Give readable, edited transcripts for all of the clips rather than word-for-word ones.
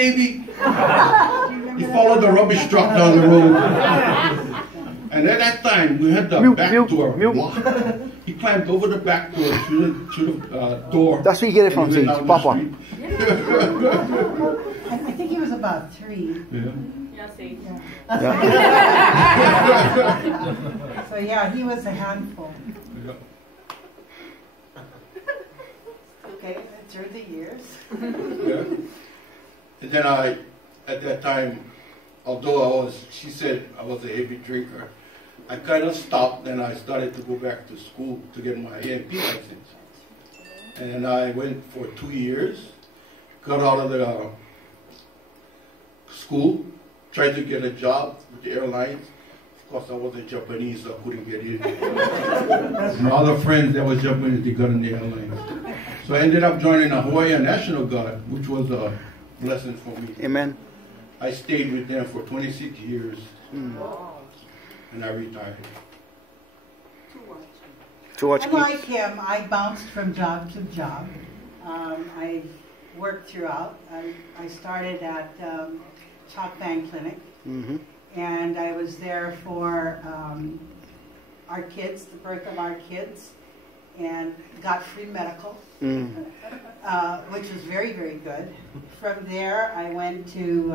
Baby. He followed the rubbish truck down the road. And at that time, we had the back door blocked. He climbed over the back door through the door. That's where you get it from, see, Papa. I think he was about 3. Yeah. Yeah, see. Yeah. So yeah, he was a handful. Yeah. Okay, through the years. Yeah. And then at that time, although she said I was a heavy drinker, I kind of stopped and I started to go back to school to get my AMP license. And I went for 2 years, got out of the school, tried to get a job with the airlines. Of course, I wasn't Japanese, so I couldn't get in. My other friends that were Japanese, they got in the airlines. So I ended up joining the Hawaii National Guard, which was a blessing for me. Amen. I stayed with them for 26 years, and I retired. To watch Unlike him, I bounced from job to job. I worked throughout. I started at Chalk Bang Clinic, and I was there for our kids, the birth of our kids, and got free medical, which was very, very good. From there, I went to,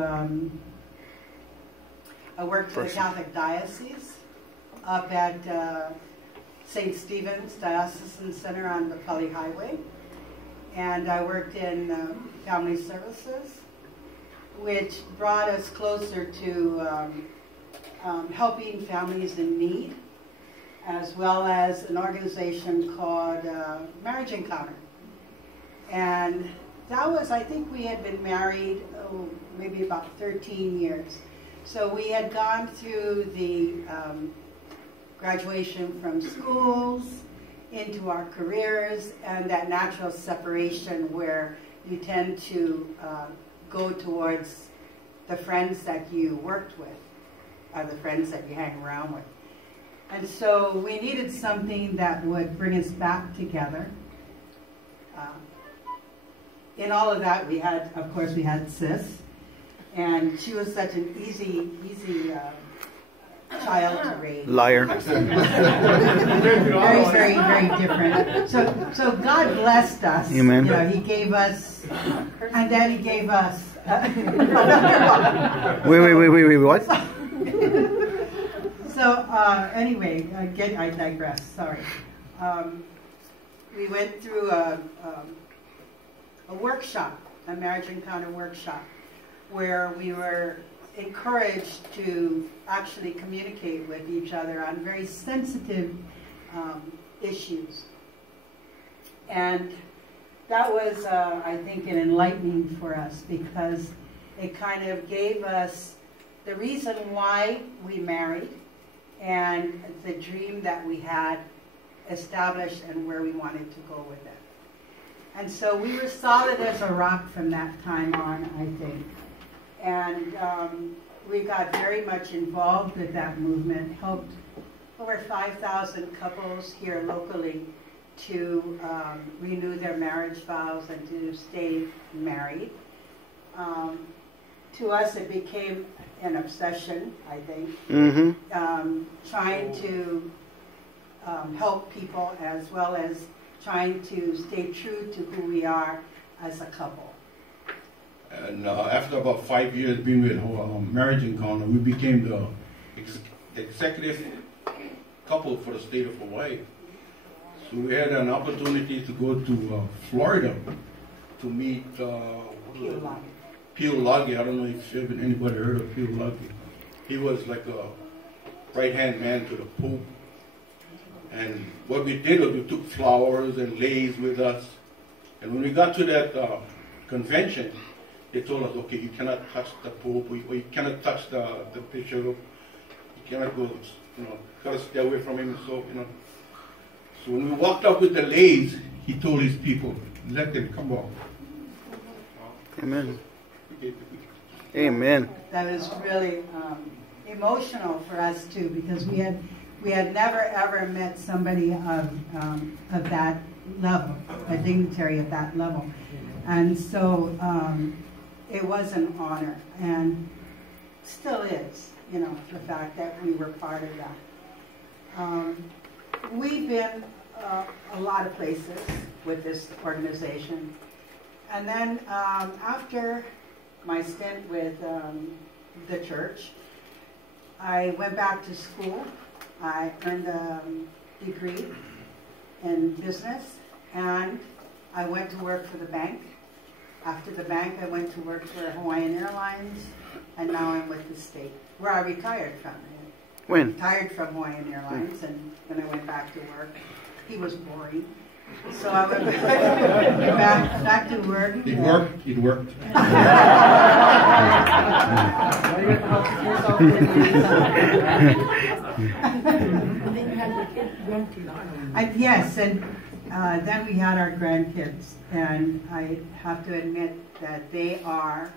I worked for the Catholic Diocese up at St. Stephen's Diocesan Center on the Pali Highway. And I worked in family services, which brought us closer to helping families in need, as well as an organization called Marriage Encounter. And that was, I think we had been married, maybe about 13 years. So we had gone through the graduation from schools into our careers and that natural separation where you tend to go towards the friends that you worked with, or the friends that you hang around with. And so we needed something that would bring us back together. In all of that, we had, of course, we had Sis, and she was such an easy child to raise. Liar. Very, very, very different. So God blessed us. Amen. You know, He gave us, and then He gave us. Wait, what? So anyway, again, I digress. Sorry. We went through a workshop, a marriage encounter workshop, where we were encouraged to actually communicate with each other on very sensitive issues. And that was, I think, an enlightening for us because it kind of gave us the reason why we married and the dream that we had established and where we wanted to go with it. And so we were solid as a rock from that time on, I think. And we got very much involved with that movement, helped over 5,000 couples here locally to renew their marriage vows and to stay married. To us, it became an obsession, I think, trying to help people as well as trying to stay true to who we are as a couple. And after about 5 years being with Marriage Encounter, we became the executive couple for the state of Hawaii. So we had an opportunity to go to Florida to meet Pio Lagi. I don't know if anybody heard of Pio Lagi. He was like a right-hand man to the Pope. And what we did was we took flowers and leis with us. And when we got to that convention, they told us, okay, you cannot touch the Pope, or you cannot touch the bishop, you cannot go, gotta stay away from him. So, so when we walked up with the leis, he told his people, let them come on. Amen. Amen. That was really emotional for us too, because we had never ever met somebody of that level, a dignitary at that level, and so it was an honor, and still is, you know, the fact that we were part of that. We've been a lot of places with this organization. And then after my stint with the church, I went back to school. I earned a degree in business, and I went to work for the bank. After the bank, I went to work for Hawaiian Airlines, and now I'm with the state, where I retired from. When? Retired from Hawaiian Airlines, and when I went back to work, he was boring. So I went back to work. It worked. It worked. Yes, and then we had our grandkids, and I have to admit that they are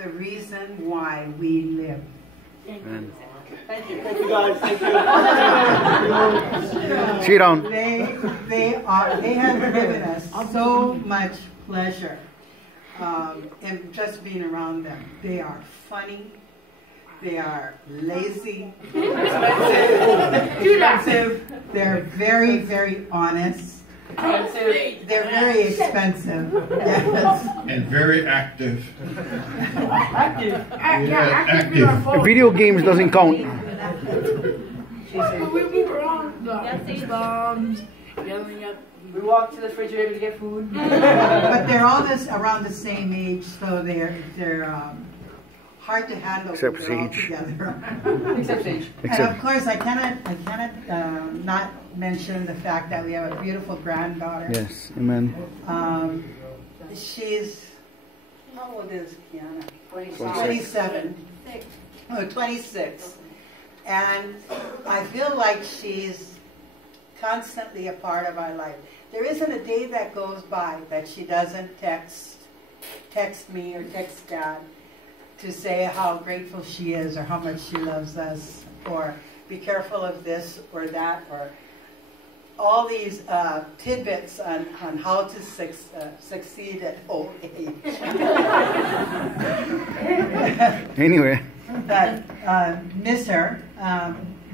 the reason why we live. Amen. Thank you. Thank you, guys. Thank you. Sit down. They have given us so much pleasure in just being around them. They are funny. They are lazy. Expensive. They're very, very honest. They're very expensive. Yes. And very active. Active. Active. Video games doesn't count. We move around the bombs, yelling up. We walk to the refrigerator to get food. But they're all around the same age, so they're hard to handle. Except when they're all Sage. together. Except Sage. And of course, I cannot not mention the fact that we have a beautiful granddaughter. Yes, amen. She's, how old is Kiana? 27. 26. And I feel like she's constantly a part of our life. There isn't a day that goes by that she doesn't text me or text Dad to say how grateful she is or how much she loves us, or be careful of this or that, or all these tidbits on how to succeed at old age. Anyway. But miss her.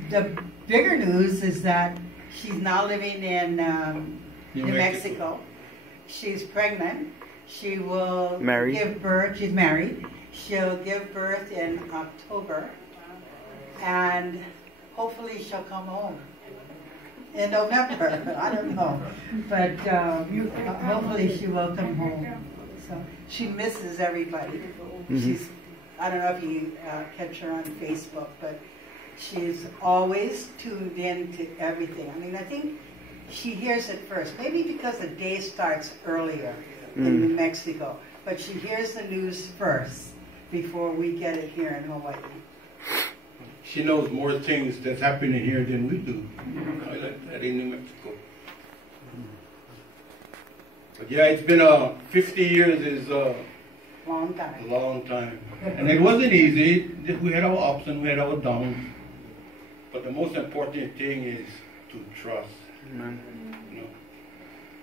The bigger news is that she's now living in New Mexico. She's pregnant. She will give birth. She's married. She'll give birth in October, and hopefully she'll come home in November. I don't know, but hopefully she will come home. So she misses everybody. She's, I don't know if you catch her on Facebook, but she's always tuned in to everything. I mean, I think she hears it first, maybe because the day starts earlier in New Mexico, but she hears the news first before we get it here in Hawaii. She knows more things that's happening here than we do. I like that in New Mexico. But yeah, it's been 50 years is Long time. a long time. And it wasn't easy. We had our ups and we had our downs. But the most important thing is to trust. Amen. You know,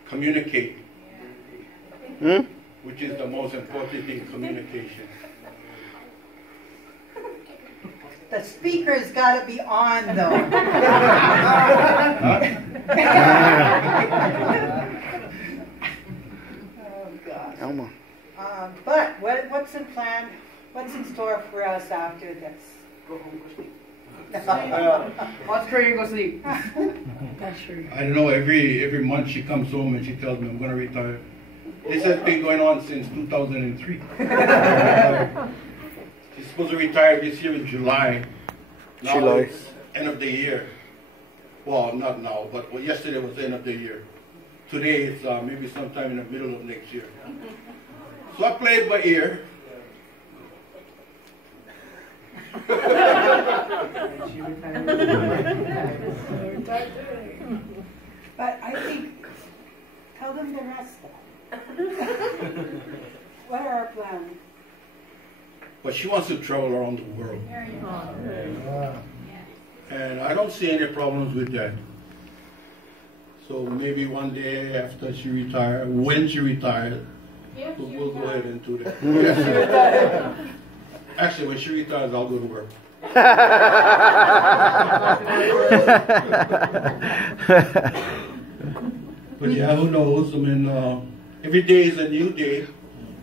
communicate. Which is the most important thing, communication. The speaker's got to be on, though. Oh, God. Elma. But what's in plan? What's in store for us after this? Go home, go sleep. Watch Korea, go sleep. That's true. I don't know, every month she comes home and she tells me I'm going to retire. This has been going on since 2003. She's supposed to retire this year in July. Now July. it's end of the year. Well, not now, but yesterday was the end of the year. Today it's maybe sometime in the middle of next year. So I play it by ear. But I think, tell them the rest of it. What are our plans? But she wants to travel around the world. And I don't see any problems with that. So maybe one day after she retires, when she retires, we'll go ahead and do that. Actually, when she retires, I'll go to work. But yeah, who knows? I mean, every day is a new day,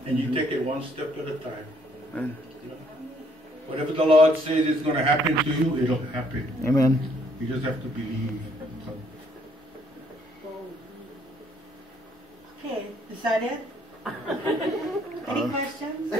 and you take it one step at a time. Amen. You know? Whatever the Lord says is going to happen to you, it'll happen. Amen. You just have to believe. So, Okay, is that it? Any questions?